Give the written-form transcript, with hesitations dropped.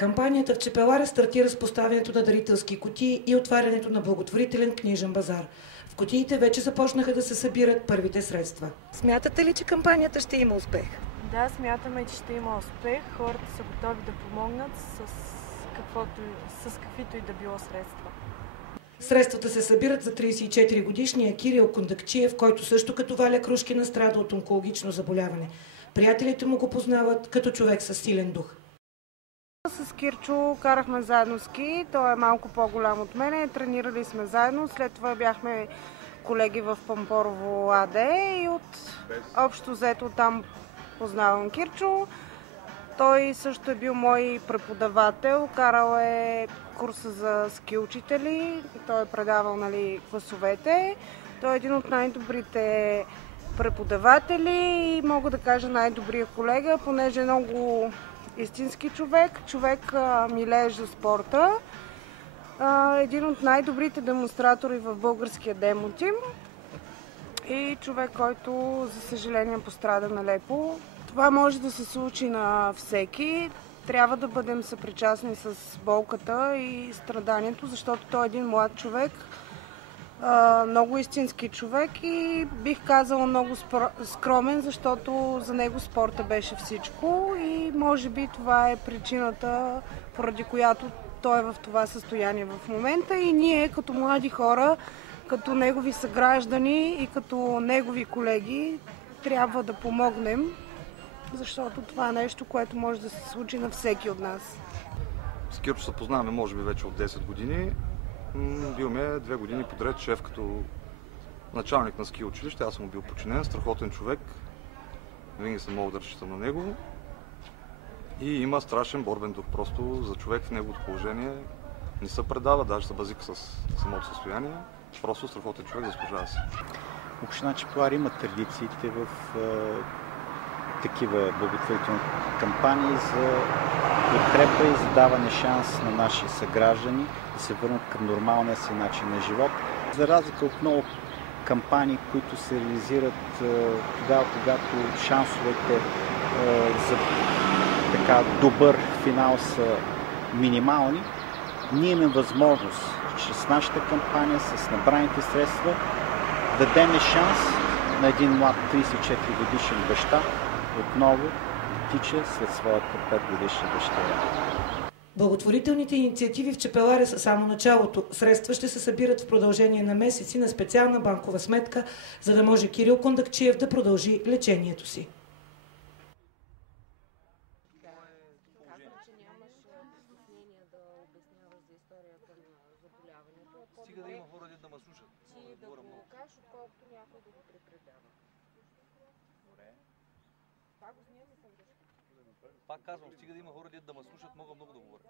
Кампанията в Чепеларе стартира с поставянето на дарителски кутии и отварянето на благотворителен книжен базар. В кутиите вече започнаха да се събират първите средства. Смятате ли, че кампанията ще има успех? Да, смятаме, че ще има успех. Хората са готови да помогнат с каквито и да било средства. Средствата се събират за 34-годишния Кирил Кондакчиев, който също като Валя Крушкина страда от онкологично заболяване. Приятелите му го познават като човек със силен дух. С Кирчо карахме заедно ски, той е малко по-голям от мене, тренирали сме заедно, след това бяхме колеги в Пампорово АД и от общо взето там познавам Кирчо. Той също е бил мой преподавател, карал е курса за ски учители, той е предавал класовете. Той е един от най-добрите преподаватели и мога да кажа най-добрия колега, понеже е много истински човек милееш за спорта, един от най-добрите демонстратори в българския демотим и човек, който за съжаление пострада налепо. Това може да се случи на всеки. Трябва да бъдем съпричастни с болката и страданието, защото той е един млад човек, много истински човек и бих казала много скромен, защото за него спорта беше всичко и може би това е причината, поради която той е в това състояние в момента и ние като млади хора, като негови съграждани и като негови колеги трябва да помогнем, защото това е нещо, което може да се случи на всеки от нас. С Кирчо се познаваме може би вече от 10 години. Бил ме 2 години подред шеф като началник на ски училище. Аз съм бил подчинен, страхотен човек. Винаги съм мога да разчитам на него. И има страшен борбен дух. Просто за човек в неговото положение не се предава, даже се базика с самото състояние. Просто страхотен човек, заслужава се. Община Чепеларе има традициите в такива благотворителни кампании за подкрепа и за даване шанс на наши съграждани да се върнат към нормалния си начин на живот. За разлика от много кампании, които се реализират тогава, когато шансовете за така добър финал са минимални, ние имаме възможност чрез нашата кампания с набраните средства да дадем шанс на един млад 34 годишен баща отново да тича след своята 5 годишна дъщеря. Благотворителните инициативи в Чепеларе са само началото. Средства ще се събират в продължение на месеци на специална банкова сметка, за да може Кирил Кондакчиев да продължи лечението си. Стига да има хора, да ме слушат. Да го кажеш, отколкото някой да го прекратява. Пак казвам, стига да има хора, да ме слушат, мога много да говоря.